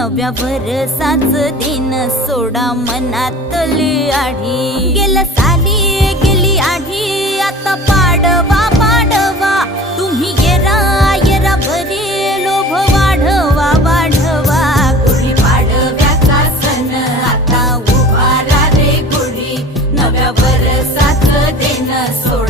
नव्या भरसाच दिन सोडा मनातली आढी। गेलं साली गेली आढी, आता पाडवा पाडवा तुम्ही येरा भरी लोभ वाढवा वाढवा। गुढी पाडव्याचा सण आता उभारा रे गुढी, नव्या भरसाच दिन सोडा